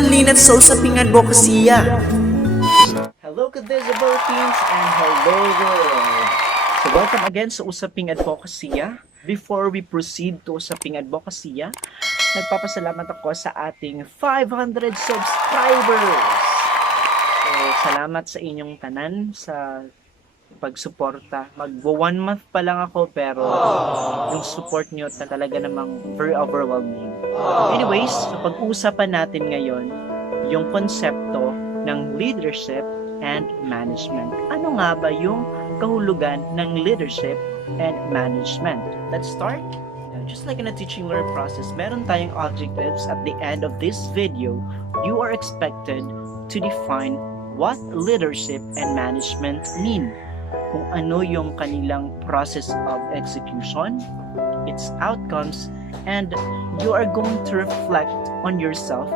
halina't sa Usaping Adbokasiya. Hello Kadezabel teams and hello world! So welcome again sa Usaping Adbokasiya. Before we proceed to Usaping Adbokasiya, nagpapasalamat ako sa ating 500 subscribers! So salamat sa inyong tanan sa pagsuporta. Mag-1 month pa lang ako pero yung support nyo talaga namang very overwhelming. Anyways, so pag-uusapan natin ngayon yung konsepto ng leadership and management. Ano nga ba yung kahulugan ng leadership and management? Let's start. Just like in a teaching learning process, meron tayong objectives at the end of this video. You are expected to define what leadership and management mean. Kung ano yung kanilang process of execution, its outcomes, and you are going to reflect on yourself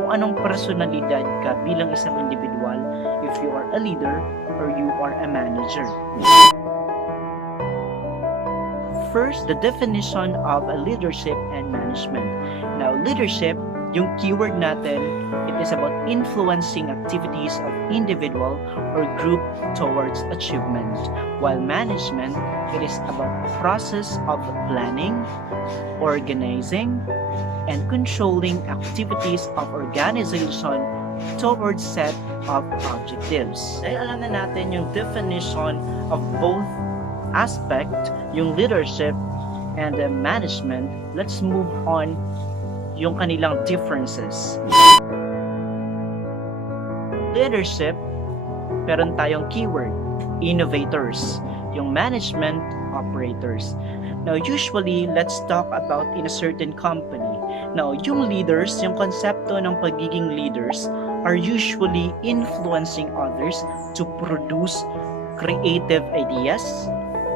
kung anong personalidad ka bilang isang individual if you are a leader or you are a manager. First, the definition of a leadership and management. Now, leadership, yung keyword natin, it is about influencing activities of individual or group towards achievement. While management, it is about process of planning, organizing, and controlling activities of organization towards set of objectives. Dahil alam na natin yung definition of both aspect, yung leadership and the management, let's move on yung kanilang differences. Leadership, meron tayong keyword, innovators. Yung management, operators. Now, usually, let's talk about in a certain company. Now, yung leaders, yung konsepto ng pagiging leaders are usually influencing others to produce creative ideas,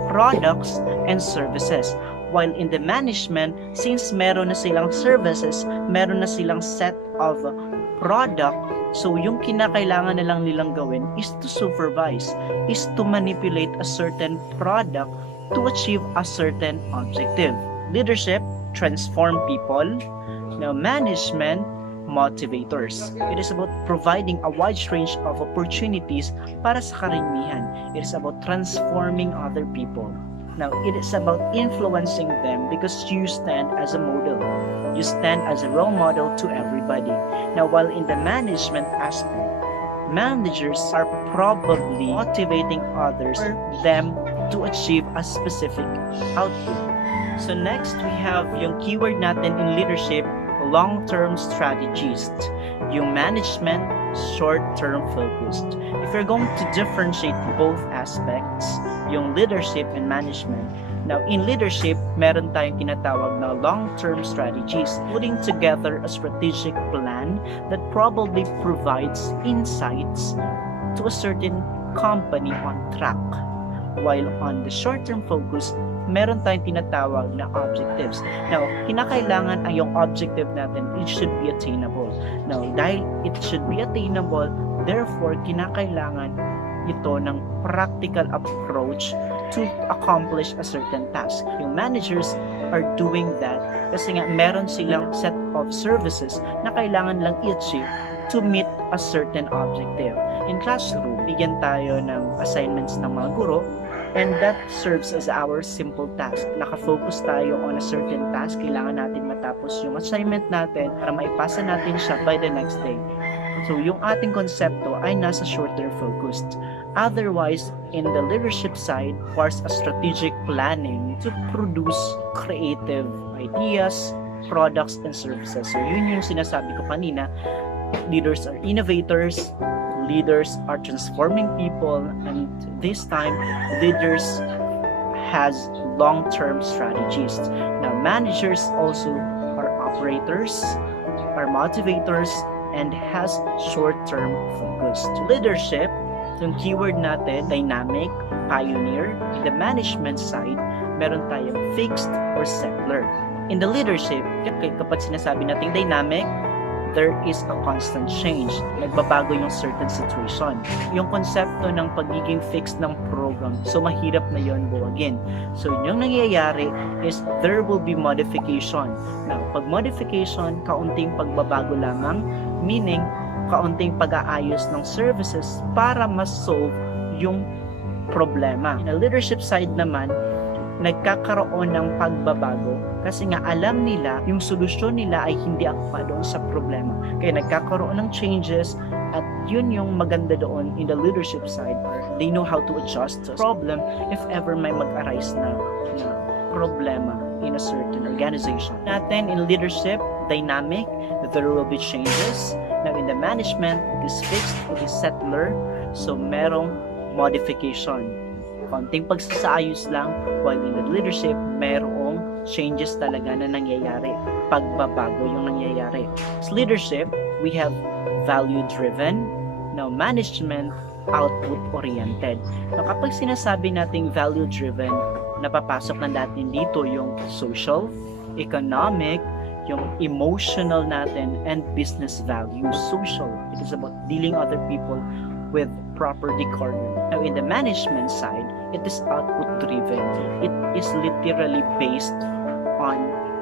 products, and services. While in the management, since meron na silang services, meron na silang set of product, so yung kinakailangan na lang nilang gawin is to supervise, is to manipulate a certain product to achieve a certain objective. Leadership, transform people. Now, management, motivators. It is about providing a wide range of opportunities para sa karamihan. It is about transforming other people. Now, it is about influencing them because you stand as a model. You stand as a role model to everybody. Now, while in the management aspect, managers are probably motivating others for them to achieve a specific output. So next, we have yung keyword natin in leadership, long-term strategist. Yung management, short-term focused. If you're going to differentiate both aspects, yung leadership and management. Now, in leadership, meron tayong tinatawag na long-term strategies, putting together a strategic plan that probably provides insights to a certain company on track. While on the short-term focus, meron tayong tinatawag na objectives. Now, kinakailangan ang yung objective natin, it should be attainable. Now, dahil it should be attainable, therefore, kinakailangan ito ng practical approach to accomplish a certain task. Yung managers are doing that kasi nga meron silang set of services na kailangan lang i-achieve to meet a certain objective. In classroom, bigyan tayo ng assignments ng mga guro and that serves as our simple task. Nakafocus tayo on a certain task, kailangan natin matapos yung assignment natin para maipasa natin siya by the next day. So, yung ating konsepto ay nasa short-term focused. Otherwise, in the leadership side, requires a strategic planning to produce creative ideas, products, and services. So, yun yung sinasabi ko kanina. Leaders are innovators, leaders are transforming people, and this time, leaders has long-term strategies. Now, managers also are operators, are motivators, and has short-term focused. Leadership, yung keyword natin, dynamic, pioneer. In the management side, meron tayong fixed or settler. In the leadership, kapag sinasabi natin dynamic, there is a constant change. Nagbabago yung certain situation. Yung konsepto ng pagiging fixed ng program, so mahirap na yun buwagin. So yung nangyayari is there will be modification. Now, pag modification, kaunting pagbabago lamang, Meaning, kaunting pag-aayos ng services para ma-solve yung problema. In the leadership side naman, nagkakaroon ng pagbabago kasi nga alam nila yung solusyon nila ay hindi akma doon sa problema. Kaya nagkakaroon ng changes at yun yung maganda doon in the leadership side. They know how to adjust to problem if ever may mag-arise na problema in a certain organization. Natin in leadership, dynamic, there will be changes. Now in the management, it is fixed, it is settler, so merong modification. Konting pagsasaayos lang, while in the leadership, merong changes talaga na nangyayari. Pagbabago yung nangyayari. As leadership, we have value-driven. Now, management, output-oriented. Now, kapag sinasabi nating value-driven, napapasok na natin dito yung social, economic, yung emotional natin, and business values. Social, it is about dealing other people with proper decorum. Now, in the management side, it is output-driven. It is literally based on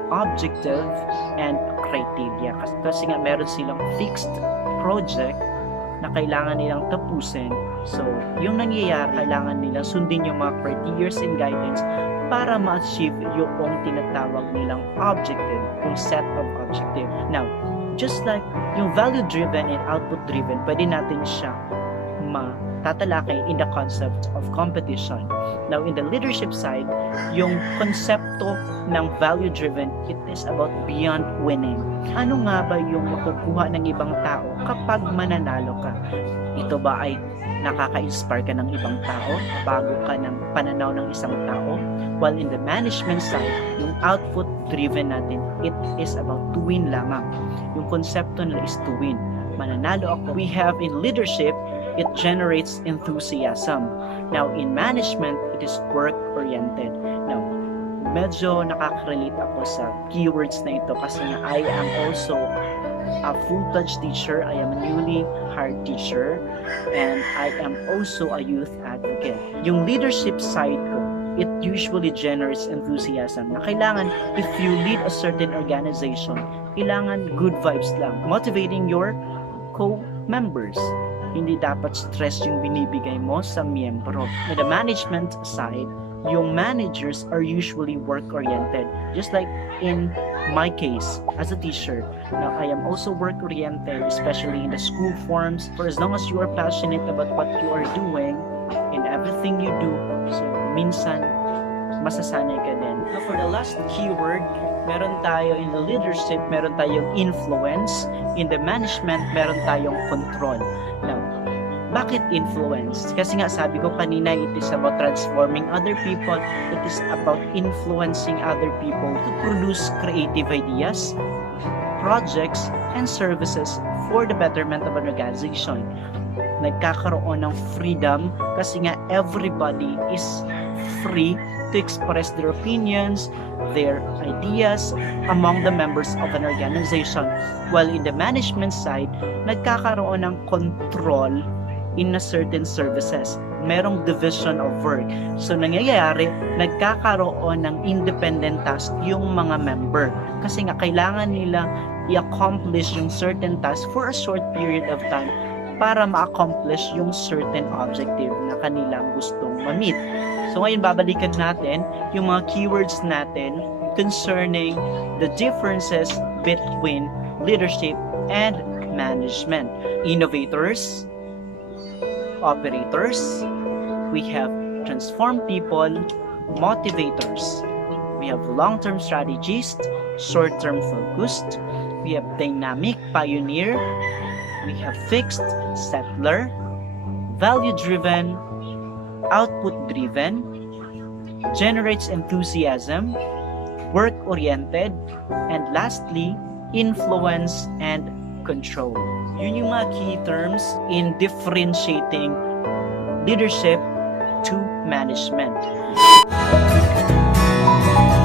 objective and criteria. Kasi nga meron silang fixed project na kailangan nilang tapusin. So, yung nangyayari, kailangan nilang sundin yung mga criteria and guidance para ma-achieve yung tinatawag nilang objective, yung set of objective. Now, just like yung value-driven and output-driven, pwede natin siya matatalakay in the concept of competition. Now, in the leadership side, yung konsepto ng value-driven, it is about beyond winning. Ano nga ba yung makukuha ng ibang tao kapag mananalo ka? Ito ba ay nakaka-inspire ka ng ibang tao? Bago ka ng pananaw ng isang tao? While in the management side, yung output-driven natin, it is about to win lamang. Yung konsepto nila is to win. Mananalo ako. We have in leadership, it generates enthusiasm. Now, in management, it is work-oriented. Now, medyo nakaka-relate ako sa keywords na ito kasi nga I am also a full-fledged teacher. I am a newly hired teacher and I am also a youth advocate. Yung leadership side ko, it usually generates enthusiasm na kailangan if you lead a certain organization, kailangan good vibes lang. Motivating your co-members. Hindi dapat stress yung binibigay mo sa miyembro. In the management side, yung managers are usually work-oriented. Just like in my case, as a teacher, now I am also work-oriented, especially in the school forms. For as long as you are passionate about what you are doing, in everything you do, so minsan, masasanay ka din. Now for the last keyword, meron tayo in the leadership, meron tayong influence. In the management, meron tayong control. Now, bakit influence? Kasi nga sabi ko kanina, it is about transforming other people. It is about influencing other people to produce creative ideas, projects, and services for the betterment of an organization. Nagkakaroon ng freedom kasi nga everybody is free to express their opinions, their ideas among the members of an organization. While in the management side, nagkakaroon ng control in a certain services. Merong division of work. So, nangyayari, nagkakaroon ng independent task yung mga member. Kasi nga, kailangan nila i-accomplish yung certain task for a short period of time para ma-accomplish yung certain objective na kanilang gustong ma-meet. So, ngayon, babalikan natin yung mga keywords natin concerning the differences between leadership and management. Innovators, operators, we have transform people, motivators, we have long-term strategists, short-term focused, we have dynamic pioneer, we have fixed settler, value-driven, output-driven, generates enthusiasm, work-oriented, and lastly, influence and control. Yun yung mga key terms in differentiating leadership to management.